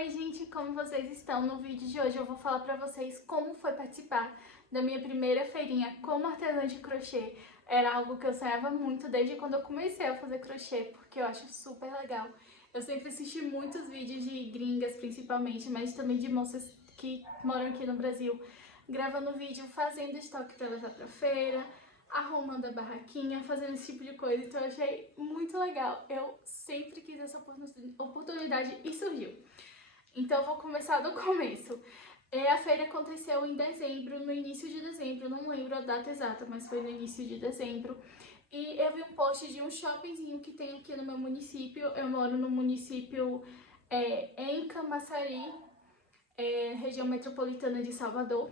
Oi gente, como vocês estão? No vídeo de hoje eu vou falar pra vocês como foi participar da minha primeira feirinha como artesã de crochê. Era algo que eu sonhava muito desde quando eu comecei a fazer crochê, porque eu acho super legal. Eu sempre assisti muitos vídeos de gringas principalmente, mas também de moças que moram aqui no Brasil, gravando vídeo, fazendo estoque pra levar pra feira, arrumando a barraquinha, fazendo esse tipo de coisa. Então eu achei muito legal. Eu sempre quis essa oportunidade e surgiu. Então eu vou começar do começo. A feira aconteceu em dezembro, no início de dezembro, não lembro a data exata, mas foi no início de dezembro. E eu vi um post de um shoppingzinho que tem aqui no meu município. Eu moro no município em Camaçari, região metropolitana de Salvador.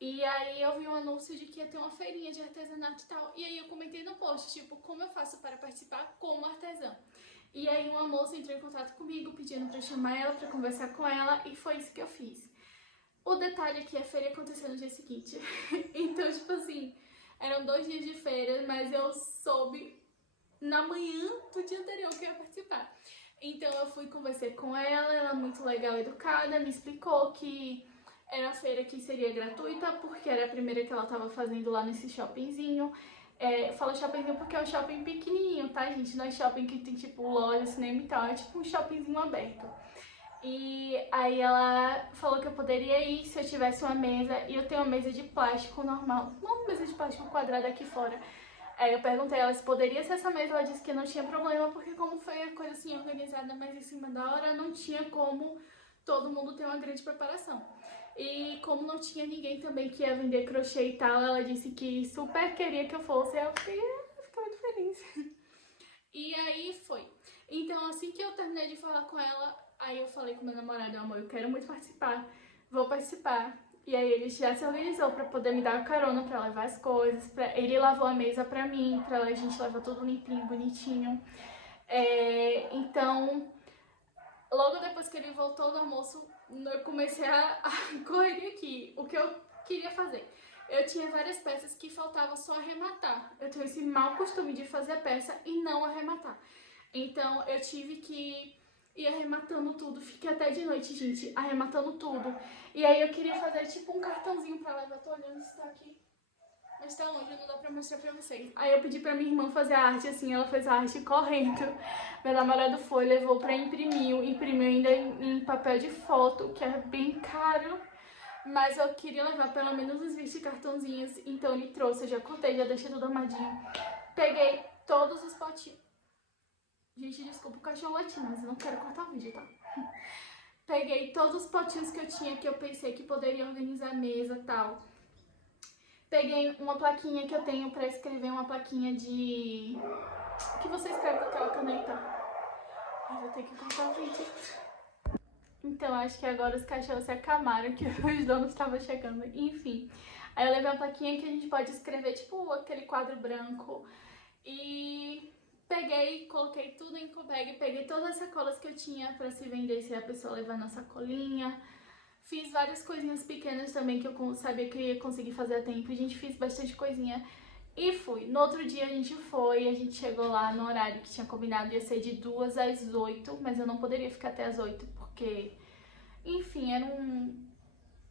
E aí eu vi um anúncio de que ia ter uma feirinha de artesanato e tal. E aí eu comentei no post, tipo, como eu faço para participar como artesã. E aí uma moça entrou em contato comigo, pedindo pra chamar ela, pra conversar com ela, e foi isso que eu fiz. O detalhe é que a feira aconteceu no dia seguinte. Então, tipo assim, eram 2 dias de feira, mas eu soube na manhã do dia anterior que eu ia participar. Então eu fui conversar com ela é muito legal, educada, me explicou que era a feira que seria gratuita, porque era a primeira que ela tava fazendo lá nesse shoppingzinho. Falo shoppingzinho porque é um shopping pequenininho, tá, gente? Não é shopping que tem, tipo, loja, cinema e tal. É tipo um shoppingzinho aberto. E aí ela falou que eu poderia ir se eu tivesse uma mesa. E eu tenho uma mesa de plástico normal. Não uma mesa de plástico quadrada aqui fora. Aí eu perguntei a ela se poderia ser essa mesa. Ela disse que não tinha problema, porque como foi a coisa assim organizada mais em cima da hora, não tinha como todo mundo ter uma grande preparação. E como não tinha ninguém também que ia vender crochê e tal, ela disse que super queria que eu fosse. Eu fiquei muito feliz. E aí foi. Então assim que eu terminei de falar com ela, aí eu falei com meu namorado, amor, eu quero muito participar, vou participar. E aí ele já se organizou pra poder me dar a carona pra levar as coisas. Ele lavou a mesa pra mim, pra a gente levar tudo limpinho, bonitinho. Então, logo depois que ele voltou do almoço, eu comecei a correr aqui. O que eu queria fazer? Eu tinha várias peças que faltava só arrematar. Eu tenho esse mau costume de fazer a peça e não arrematar. Então eu tive que ir arrematando tudo. Fiquei até de noite, gente, arrematando tudo. E aí eu queria fazer tipo um cartãozinho pra levar. Tô olhando se tá aqui. Mas tá longe, não dá pra mostrar pra vocês. Aí eu pedi pra minha irmã fazer a arte, assim, ela fez a arte correndo. Meu namorado foi, levou pra imprimir, imprimiu ainda em papel de foto, que é bem caro. Mas eu queria levar pelo menos uns 20 cartãozinhos, então ele trouxe, eu já cortei, já deixei tudo armadinho. Peguei todos os potinhos. Gente, desculpa o cachorro latindo, mas eu não quero cortar o vídeo, tá? Peguei todos os potinhos que eu tinha, que eu pensei que poderia organizar a mesa e tal. Peguei uma plaquinha que eu tenho pra escrever, uma plaquinha de... O que você escreve com aquela caneta? Ai, vou ter que cortar o vídeo. Então, acho que agora os cachorros se acalmaram, que os donos estavam chegando. Enfim, aí eu levei uma plaquinha que a gente pode escrever, tipo aquele quadro branco. E peguei, coloquei tudo em eco bag, peguei todas as sacolas que eu tinha pra se vender, se a pessoa levar na sacolinha. Fiz várias coisinhas pequenas também que eu sabia que eu ia conseguir fazer a tempo. A gente fez bastante coisinha e fui. No outro dia a gente chegou lá no horário que tinha combinado, ia ser de 2 às 8, mas eu não poderia ficar até às 8 porque, enfim,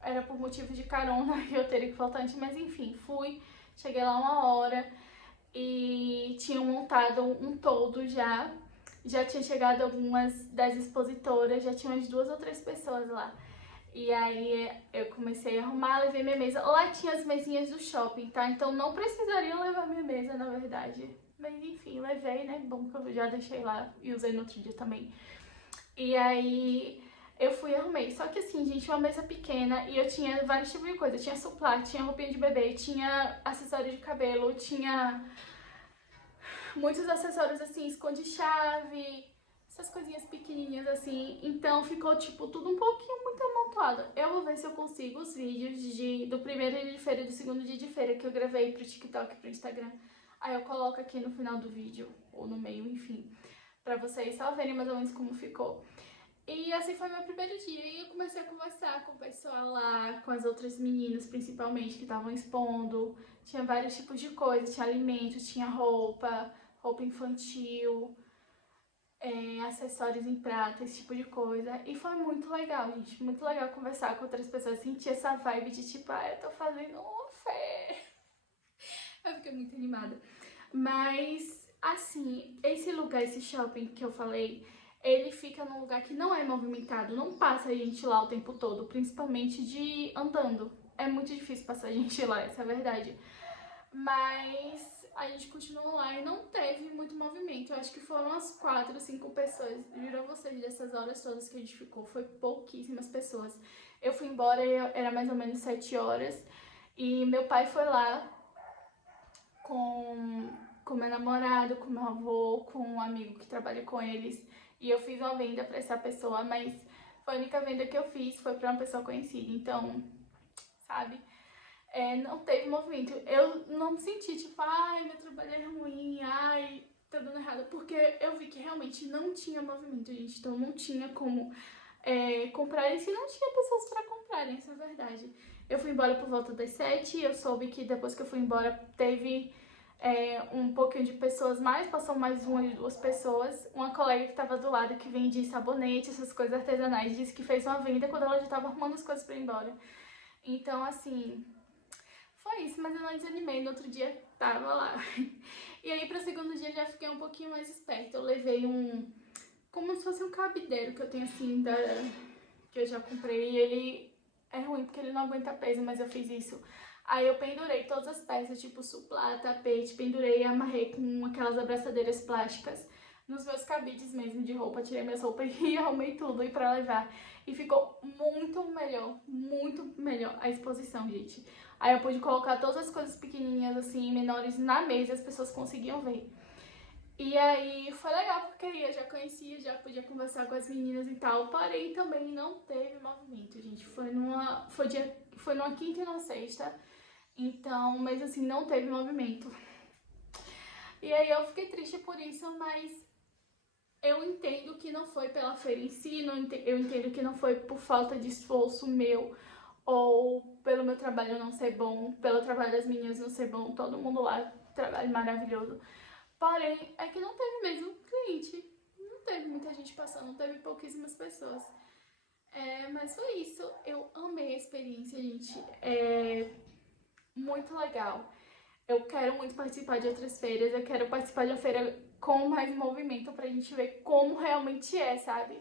era por motivo de carona e eu teria que faltar antes, mas enfim, fui. Cheguei lá 1 hora e tinham montado um toldo já. Já tinha chegado algumas das expositoras, já tinha umas 2 ou 3 pessoas lá. E aí eu comecei a arrumar, levei minha mesa. Lá tinha as mesinhas do shopping, tá? Então não precisariam levar minha mesa, na verdade. Mas enfim, levei, né? Bom que eu já deixei lá e usei no outro dia também. E aí eu fui e arrumei. Só que assim, gente, uma mesa pequena e eu tinha vários tipos de coisa. Tinha suplá, tinha roupinha de bebê, tinha acessório de cabelo, tinha muitos acessórios assim, esconde-chave, essas coisinhas pequenininhas assim. Então ficou tipo tudo um pouquinho muito amontoado. Eu vou ver se eu consigo os vídeos do primeiro dia de feira e do segundo dia de feira que eu gravei pro TikTok e pro Instagram. Aí eu coloco aqui no final do vídeo, ou no meio, enfim, pra vocês só verem mais ou menos como ficou. E assim foi meu primeiro dia, e eu comecei a conversar com o pessoal lá, com as outras meninas principalmente que estavam expondo. Tinha vários tipos de coisas, tinha alimento, tinha roupa infantil, acessórios em prata, esse tipo de coisa. E foi muito legal, gente. Muito legal conversar com outras pessoas, sentir essa vibe de tipo, eu tô fazendo uma fé. Eu fiquei muito animada. Mas, assim, esse lugar, esse shopping que eu falei, ele fica num lugar que não é movimentado, não passa gente lá o tempo todo, principalmente de andando. É muito difícil passar gente lá, essa é a verdade. Mas a gente continuou lá e não teve muito movimento. Eu acho que foram umas 4, 5 pessoas. Juro a vocês, dessas horas todas que a gente ficou, foi pouquíssimas pessoas. Eu fui embora, era mais ou menos 7 horas. E meu pai foi lá com meu namorado, com meu avô, com um amigo que trabalha com eles. E eu fiz uma venda pra essa pessoa, mas foi a única venda que eu fiz, foi pra uma pessoa conhecida. Então, sabe? Não teve movimento. Eu não me senti tipo, ai, meu trabalho é ruim, ai, tá dando errado. Porque eu vi que realmente não tinha movimento, gente. Então não tinha como comprar, e se não tinha pessoas pra comprarem, essa é a verdade. Eu fui embora por volta das 7, eu soube que depois que eu fui embora teve um pouquinho de pessoas mais, passou mais 1 ou 2 pessoas. Uma colega que tava do lado, que vendia sabonete, essas coisas artesanais, disse que fez uma venda quando ela já tava arrumando as coisas pra ir embora. Então, assim, foi isso, mas eu não desanimei, no outro dia tava lá. E aí, pro segundo dia, já fiquei um pouquinho mais esperta. Eu levei como se fosse um cabideiro que eu tenho assim, que eu já comprei, e ele é ruim porque ele não aguenta peso, mas eu fiz isso. Aí eu pendurei todas as peças, tipo suplá, tapete, pendurei e amarrei com aquelas abraçadeiras plásticas nos meus cabides mesmo de roupa. Tirei minhas roupas e arrumei tudo e pra levar. E ficou muito melhor a exposição, gente. Aí eu pude colocar todas as coisas pequenininhas assim, menores na mesa, as pessoas conseguiam ver. E aí foi legal porque eu já conhecia, já podia conversar com as meninas e tal, porém também não teve movimento, gente. Foi numa quinta e numa sexta, então, mas assim, não teve movimento. E aí eu fiquei triste por isso, mas eu entendo que não foi pela feira em si, eu entendo que não foi por falta de esforço meu, ou pelo meu trabalho não ser bom, pelo trabalho das meninas não ser bom, todo mundo lá, trabalho maravilhoso. Porém, é que não teve mesmo cliente, não teve muita gente passando, não teve pouquíssimas pessoas. Mas foi isso, eu amei a experiência, gente, muito legal. Eu quero muito participar de outras feiras, eu quero participar de uma feira com mais movimento pra gente ver como realmente é, sabe?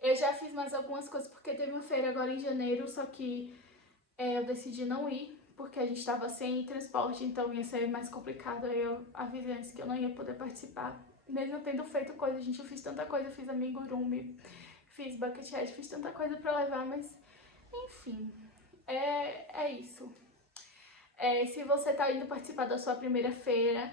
Eu já fiz mais algumas coisas porque teve uma feira agora em janeiro, só que eu decidi não ir, porque a gente tava sem transporte, então ia ser mais complicado. Aí eu avisei antes que eu não ia poder participar. Mesmo tendo feito coisa, gente, eu fiz tanta coisa, eu fiz amigurumi, fiz bucket hat, fiz tanta coisa pra levar, mas enfim, é isso. Se você tá indo participar da sua primeira feira,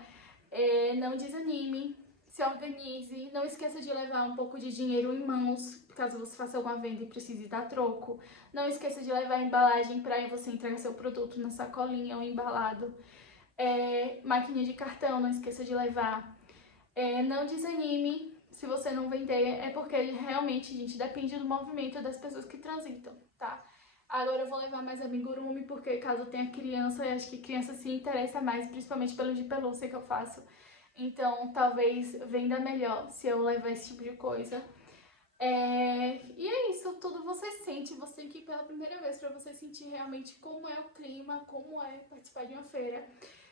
não desanime, se organize, não esqueça de levar um pouco de dinheiro em mãos, caso você faça alguma venda e precise dar troco. Não esqueça de levar a embalagem para você entregar seu produto na sacolinha ou embalado. Maquininha de cartão, não esqueça de levar. Não desanime, se você não vender, é porque realmente, gente, depende do movimento das pessoas que transitam, tá? Agora eu vou levar mais amigurumi, porque caso tenha criança, eu acho que criança se interessa mais, principalmente pelo de pelúcia que eu faço. Então, talvez venda melhor se eu levar esse tipo de coisa. E é isso, tudo você sente, você tem que ir pela primeira vez pra você sentir realmente como é o clima, como é participar de uma feira.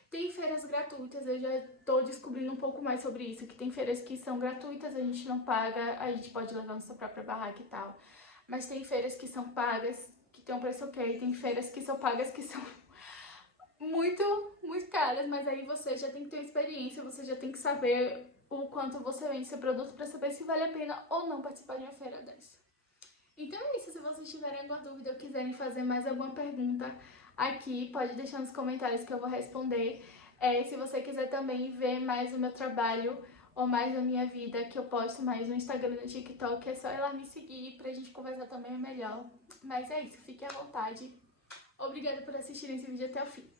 Tem feiras gratuitas, eu já tô descobrindo um pouco mais sobre isso, que tem feiras que são gratuitas, a gente não paga, a gente pode levar nossa própria barraca e tal. Mas tem feiras que são pagas, que tem um preço ok, tem feiras que são pagas que são muito caras, mas aí você já tem que ter uma experiência, você já tem que saber o quanto você vende seu produto para saber se vale a pena ou não participar de uma feira dessa. Então é isso, se vocês tiverem alguma dúvida ou quiserem fazer mais alguma pergunta aqui, pode deixar nos comentários que eu vou responder. Se você quiser também ver mais o meu trabalho ou mais a minha vida, que eu posto mais no Instagram e no TikTok, é só ir lá me seguir pra gente conversar também melhor. Mas é isso, fique à vontade. Obrigada por assistirem esse vídeo até o fim.